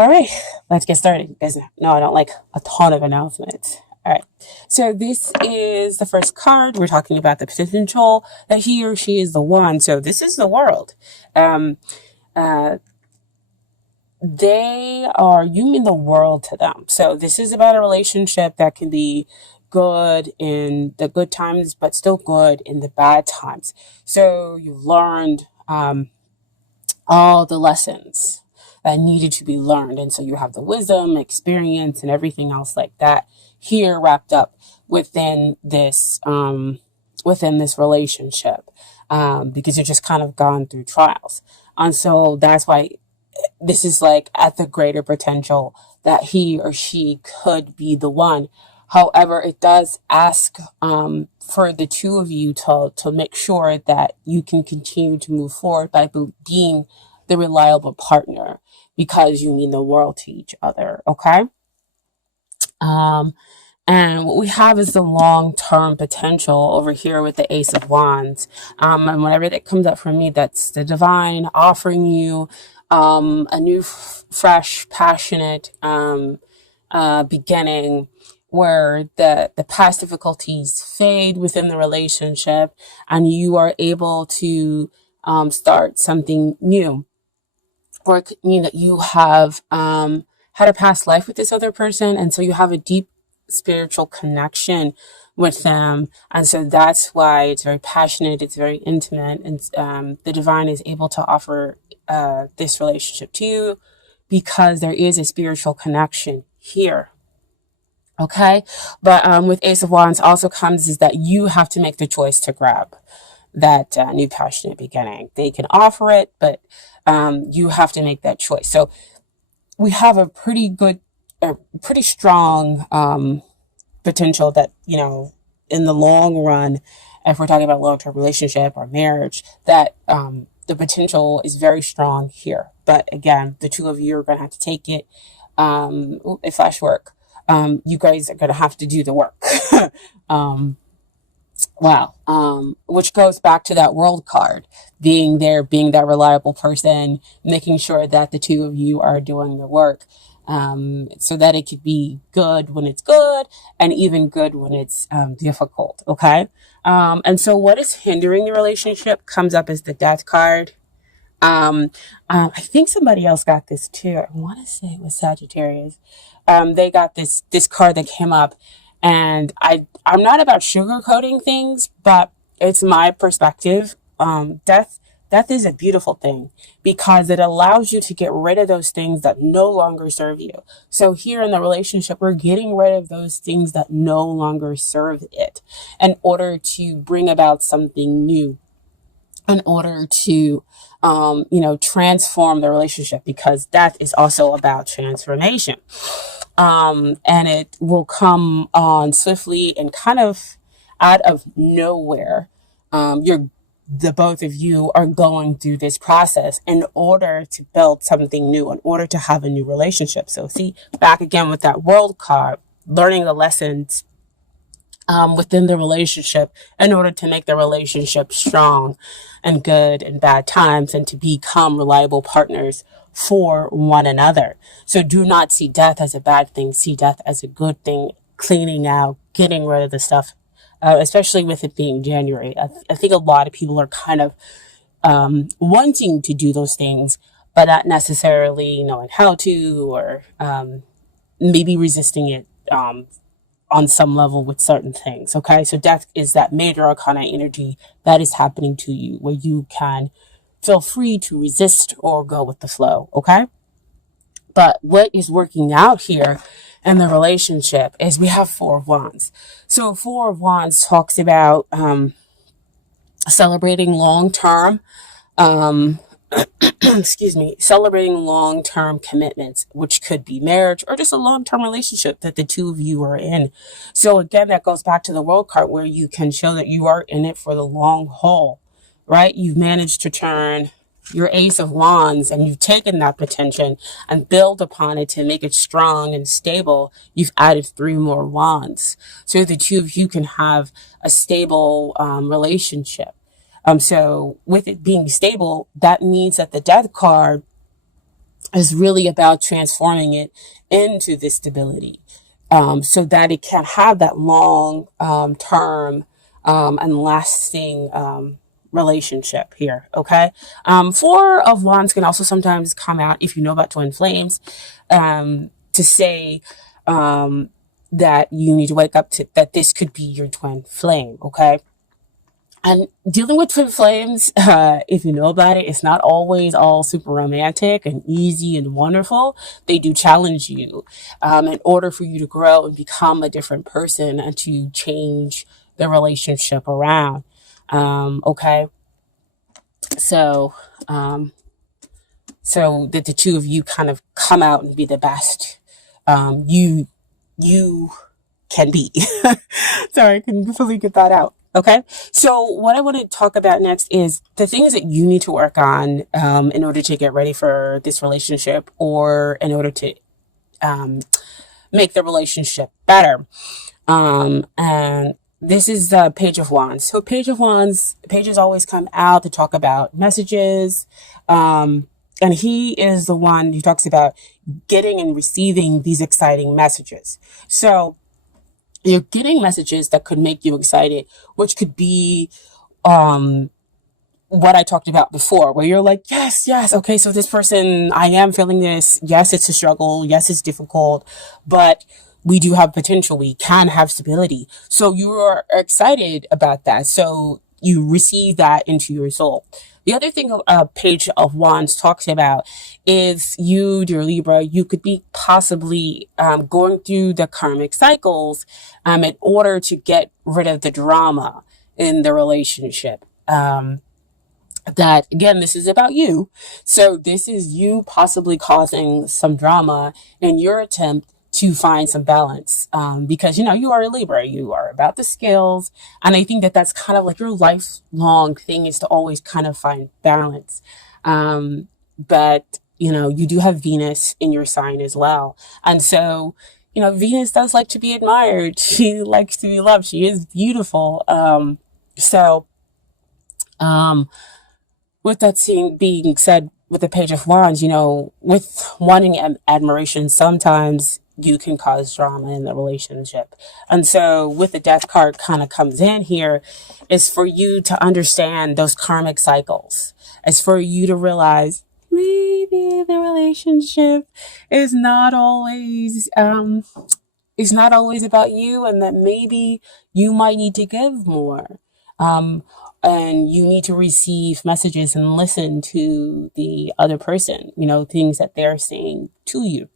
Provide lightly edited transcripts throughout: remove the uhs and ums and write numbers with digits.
All right, let's get started because no, I don't like a ton of announcements. All right, so this is the first card. We're talking about the potential that he or she is the one. So this is the world. Um, uh, you mean the world to them. So this is about a relationship that can be good in the good times, but still good in the bad times. So you learned all the lessons that needed to be learned. And so you have the wisdom, experience, and everything else like that here wrapped up within this relationship, because you're just kind of gone through trials. And so that's why this is like at the greater potential that he or she could be the one. However, it does ask for the two of you to make sure that you can continue to move forward by being the reliable partner because you mean the world to each other. Okay. Um, and what we have is the long-term potential over here with the Ace of Wands. And whenever that comes up for me, that's the divine offering you a new, fresh, passionate beginning where the past difficulties fade within the relationship and you are able to start something new. Or it could mean that you have had a past life with this other person, and so you have a deep spiritual connection with them. And so that's why it's very passionate, it's very intimate, and the divine is able to offer this relationship to you because there is a spiritual connection here. Okay, but with Ace of Wands also comes is that you have to make the choice to grab that new passionate beginning. They can offer it, but you have to make that choice. So we have a pretty strong potential that, in the long run, if we're talking about long-term relationship or marriage, that the potential is very strong here. But again, the two of you are going to have to take it. It flash work. You guys are going to have to do the work. Wow. Which goes back to that world card, being there, being that reliable person, making sure that the two of you are doing the work, so that it could be good when it's good and even good when it's difficult. Okay. And so what is hindering the relationship comes up as the death card. I think somebody else got this too. I want to say it was Sagittarius. They got this card that came up, and I'm not about sugarcoating things, but it's my perspective. Death is a beautiful thing because it allows you to get rid of those things that no longer serve you. So here in the relationship, we're getting rid of those things that no longer serve it in order to bring about something new, in order to transform the relationship, because death is also about transformation. And it will come on swiftly and kind of out of nowhere. The both of you are going through this process in order to build something new, in order to have a new relationship. So see, back again with that world card, learning the lessons within the relationship in order to make the relationship strong and good in bad times and to become reliable partners for one another. So do not see death as a bad thing. See death as a good thing, cleaning out, getting rid of the stuff, especially with it being January. I think a lot of people are kind of wanting to do those things, but not necessarily knowing how to, or maybe resisting it on some level with certain things. Okay, so death is that major arcana energy that is happening to you where you can feel free to resist or go with the flow. Okay, but what is working out here in the relationship is we have Four of Wands. So Four of Wands talks about celebrating long term excuse me, celebrating long-term commitments, which could be marriage or just a long-term relationship that the two of you are in. So again, that goes back to the world card where you can show that you are in it for the long haul, right? You've managed to turn your Ace of Wands and you've taken that potential and build upon it to make it strong and stable. You've added 3 more wands. So the two of you can have a stable relationship. So with it being stable, that means that the death card is really about transforming it into this stability, so that it can have that long term and lasting relationship here. Okay. Four of Wands can also sometimes come out, if you know about twin flames, to say that you need to wake up to that this could be your twin flame. Okay. And dealing with twin flames, if you know about it, it's not always all super romantic and easy and wonderful. They do challenge you in order for you to grow and become a different person and to change the relationship around. Okay. So, so that the two of you kind of come out and be the best you can be. Sorry, I couldn't fully get that out. Okay. So what I want to talk about next is the things that you need to work on in order to get ready for this relationship, or in order to make the relationship better. And this is the Page of Wands. So Page of Wands, pages always come out to talk about messages. And he is the one who talks about getting and receiving these exciting messages. So you're getting messages that could make you excited, which could be what I talked about before, where you're like, yes, yes, okay, so this person, I am feeling this. Yes, it's a struggle. Yes, it's difficult, but we do have potential. We can have stability. So you are excited about that. So you receive that into your soul. The other thing a Page of Wands talks about is you, dear Libra, you could be possibly going through the karmic cycles in order to get rid of the drama in the relationship. That, again, this is about you. So this is you possibly causing some drama in your attempt to find some balance, because you are a Libra, you are about the scales, and I think that that's kind of like your lifelong thing, is to always kind of find balance. But you do have Venus in your sign as well, and so Venus does like to be admired. She likes to be loved. She is beautiful. So with that being said, with the Page of Wands, with wanting admiration, sometimes you can cause drama in the relationship. And so with the Death card kind of comes in here, is for you to understand those karmic cycles. It's for you to realize maybe the relationship is not always about you, and that maybe you might need to give more. And you need to receive messages and listen to the other person, things that they're saying to you.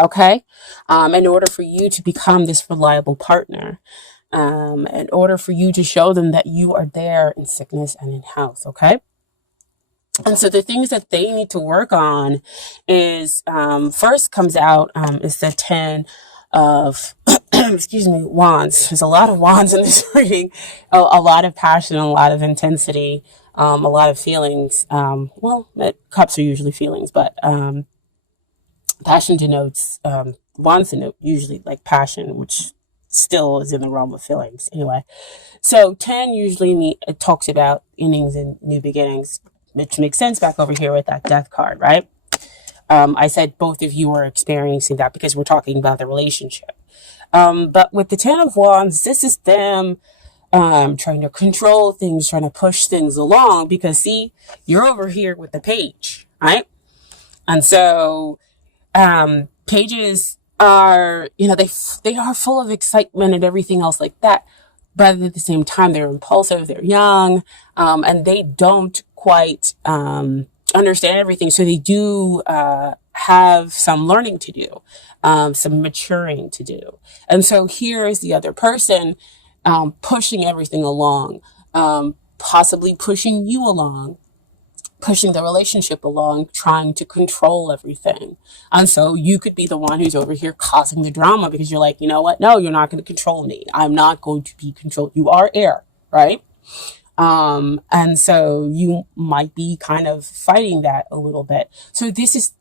Okay. In order for you to become this reliable partner, in order for you to show them that you are there in sickness and in health. Okay. And so the things that they need to work on is, first comes out, is the 10 of, excuse me, wands. There's a lot of wands in this reading, a lot of passion, a lot of intensity, a lot of feelings. Cups are usually feelings, but, passion denotes, wands denote usually like passion, which still is in the realm of feelings. Anyway, so 10 usually it talks about innings and new beginnings, which makes sense back over here with that Death card, right? I said both of you are experiencing that because we're talking about the relationship. But with the 10 of Wands, this is them trying to control things, trying to push things along, because see, you're over here with the Page, right? And so pages are, they are full of excitement and everything else like that, but at the same time they're impulsive, they're young, and they don't quite understand everything. So they do have some learning to do, some maturing to do. And so here is the other person pushing everything along, possibly pushing you along, pushing the relationship along, trying to control everything. And so you could be the one who's over here causing the drama, because you're like, you know what? No, you're not going to control me. I'm not going to be controlled. You are air, right? And so you might be kind of fighting that a little bit. So this is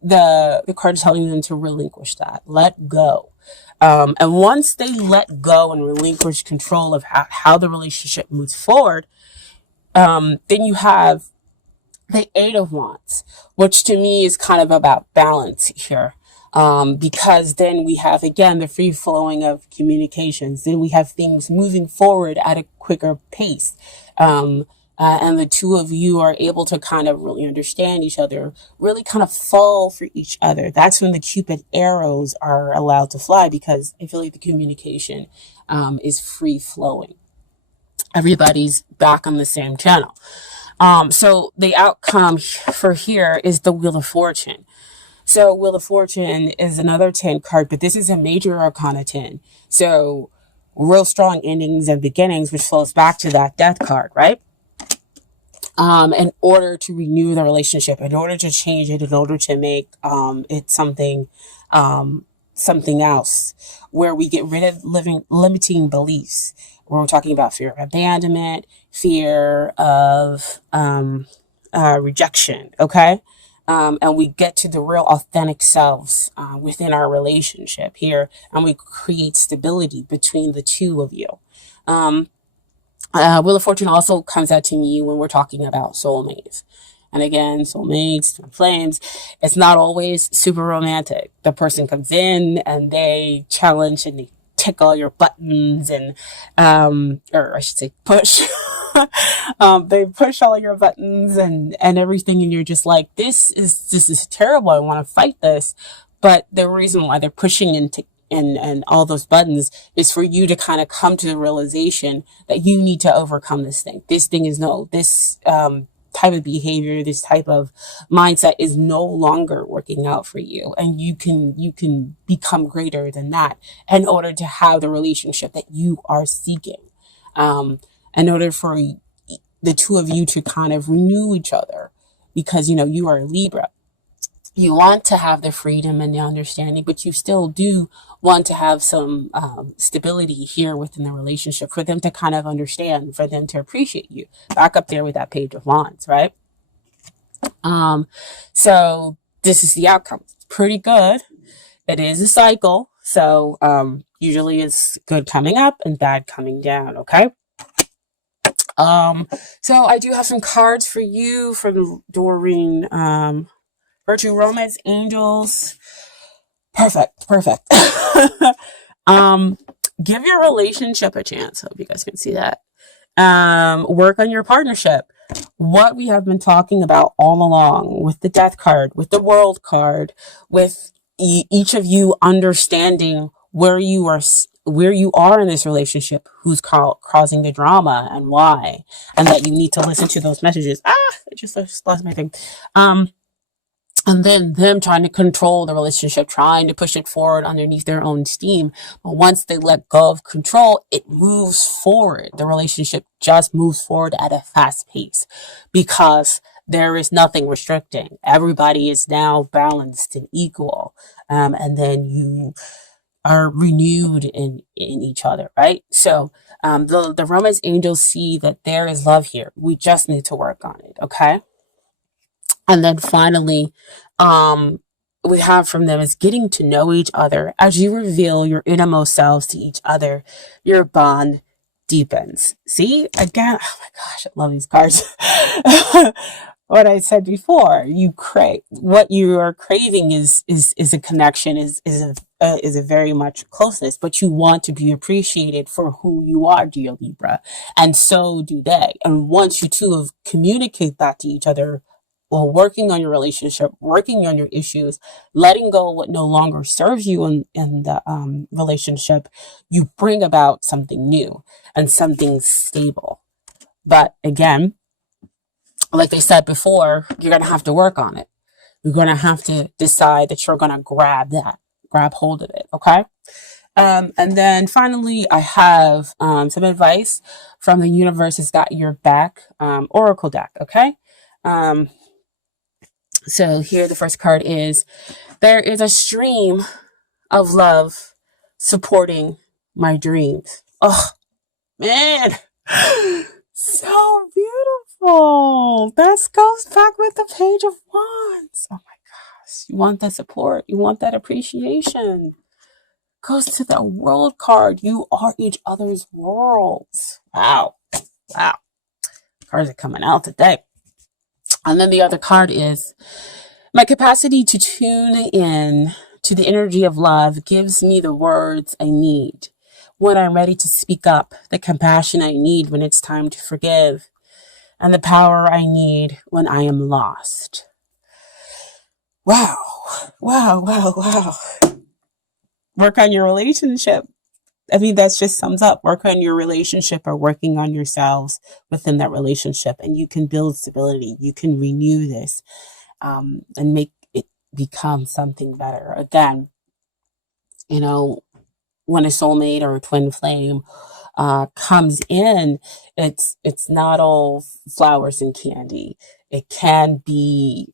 the card telling them to relinquish that, let go. And once they let go and relinquish control of how the relationship moves forward, then you have the Eight of Wands, which to me is kind of about balance here. Because then we have, again, the free flowing of communications. Then we have things moving forward at a quicker pace. And the two of you are able to kind of really understand each other, really kind of fall for each other. That's when the Cupid arrows are allowed to fly, because I feel like the communication is free flowing. Everybody's back on the same channel. So the outcome for here is the Wheel of Fortune. So Wheel of Fortune is another 10 card, but this is a major arcana 10. So real strong endings and beginnings, which flows back to that Death card, right? In order to renew the relationship, in order to change it, in order to make it something else, where we get rid of limiting beliefs. Where we're talking about fear of abandonment, fear of rejection, okay? And we get to the real authentic selves within our relationship here, and we create stability between the two of you. Wheel of Fortune also comes out to me when we're talking about soulmates. And again, soulmates, twin flames, it's not always super romantic. The person comes in and they challenge and they tickle your buttons and, or I should say push. They push all your buttons and everything. And you're just like, this is terrible. I want to fight this. But the reason why they're pushing and all those buttons is for you to kind of come to the realization that you need to overcome this thing. This thing is this type of behavior, this type of mindset is no longer working out for you. And you can become greater than that in order to have the relationship that you are seeking. In order for the two of you to kind of renew each other, because, you are a Libra. You want to have the freedom and the understanding, but you still do want to have some stability here within the relationship for them to kind of understand, for them to appreciate you. Back up there with that Page of Wands, right? So this is the outcome. It's pretty good. It is a cycle. So usually it's good coming up and bad coming down, okay? So I do have some cards for you from Doreen. Virtue, Romance, Angels. Perfect. Give your relationship a chance. Hope you guys can see that. Work on your partnership. What we have been talking about all along with the Death card, with the World card, with each of you understanding where you are in this relationship, who's causing the drama and why, and that you need to listen to those messages. I just lost my thing. And then them trying to control the relationship, trying to push it forward underneath their own steam. But once they let go of control, it moves forward. The relationship just moves forward at a fast pace because there is nothing restricting. Everybody is now balanced and equal. And then you are renewed in each other, right? So the Romance angels see that there is love here. We just need to work on it, okay? And then finally, we have from them is getting to know each other. As you reveal your innermost selves to each other, your bond deepens. See, again, oh my gosh, I love these cards. What I said before, what you are craving is a connection, is a very much closeness, but you want to be appreciated for who you are, dear Libra, and so do they. And once you two have communicate that to each other, while working on your relationship, working on your issues, letting go of what no longer serves you in the relationship, you bring about something new and something stable. But again, like they said before, you're going to have to work on it. You're going to have to decide that you're going to grab hold of it, okay? And then finally, I have some advice from the Universe Has Got Your Back Oracle deck, okay? So here the first card is, there is a stream of love supporting my dreams. Oh, man. So beautiful. That goes back with the Page of Wands. Oh my gosh. You want that support. You want that appreciation. Goes to the World card. You are each other's worlds. Wow. Cards are coming out today. And then the other card is my capacity to tune in to the energy of love gives me the words I need when I'm ready to speak up, the compassion I need when it's time to forgive, and the power I need when I am lost. Wow. Wow, wow, wow. Work on your relationship. I mean, that just sums up work on your relationship or working on yourselves within that relationship. And you can build stability. You can renew this and make it become something better. Again, you know, when a soulmate or a twin flame comes in, it's not all flowers and candy. It can be,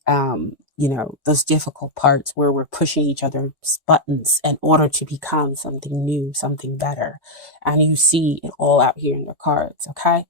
those difficult parts where we're pushing each other's buttons in order to become something new, something better. And you see it all out here in the cards, okay?